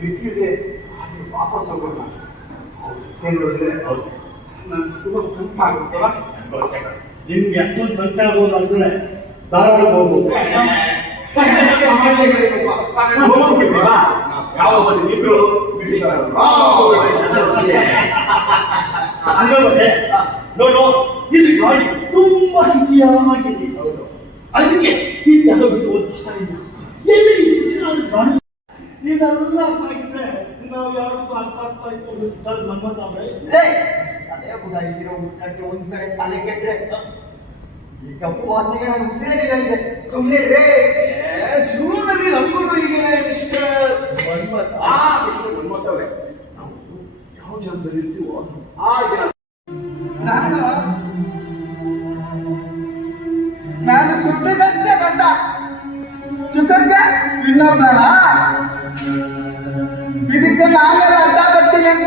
ಬಿಟ್ಟಿದೆ ಹಾಗೆ ವಾಪಸ್ ಹೋಗೋಣ. ಹೌದು ನಾನು ತುಂಬ ಸಂತ ಆಗುತ್ತಲ್ಲ ನಿಮ್ಗೆ ಎಷ್ಟೊಂದು ಸಂಕಟ ಆಗೋದು ಅಂದ್ರೆ ಧಾರವಾಡ ಹೋಗ್ಬೋದು. ಯಾವ ಇದ್ರು ಹಂಗಾದ್ರೆ ನೋಡು ಇಲ್ಲಿ ಗಾಳಿ ತುಂಬಾ ಶುಚಿಯಾಗಿದೆ ಅದಕ್ಕೆ ಈ ಜಾಗ ಬಿಟ್ಟು ಹೋದ್ ಇಷ್ಟ ಇಲ್ಲ. ಎಲ್ಲಿ ಗಾಳಿ? ಇದೆಲ್ಲ ಆಗಿದ್ರೆ ನಾವು ಯಾರಿಗೂ ಅರ್ಥ ಆಗ್ತಾ ಇತ್ತು ಮನ್ಮಥ್ ಅವರೇ ಅದೇ ಕೂಡ ಇಲ್ಲಿರೋ ಕಡೆ ಒಂದ್ ಕಡೆ ತಲೆ ಕೆಟ್ಟರೆ ಈ ಕಪ್ಪು ವಾರ್ತೆಗೆ ನಾನು ಉಸಿರೇ ಇದೆ ಸುಮ್ಮನೆ ರೇ ಶುರುವಿನಲ್ಲಿ ನಮ್ಗೊಂಡು ಈಗ ಮಿಸ್ಟರ್. ಮನ್ಮಥ. ಆ ಮಿಸ್ಟರ್ ಮನ್ಮಥವ್ರೆ ನಾವು ಯಾವ ಜಾಗದಲ್ಲಿ ಇರ್ತೀವೋ ಆ ಜಾಗ. ನಾನು ನಾನು ದುಡ್ಡಿಗಷ್ಟೇ ಗಂಡ ಸುಖಕ್ಕೆ ಇನ್ನೊಬ್ಬರ ಆಮೇಲೆ ಅರ್ಧ ಕಟ್ಟಿ ನಿಂತ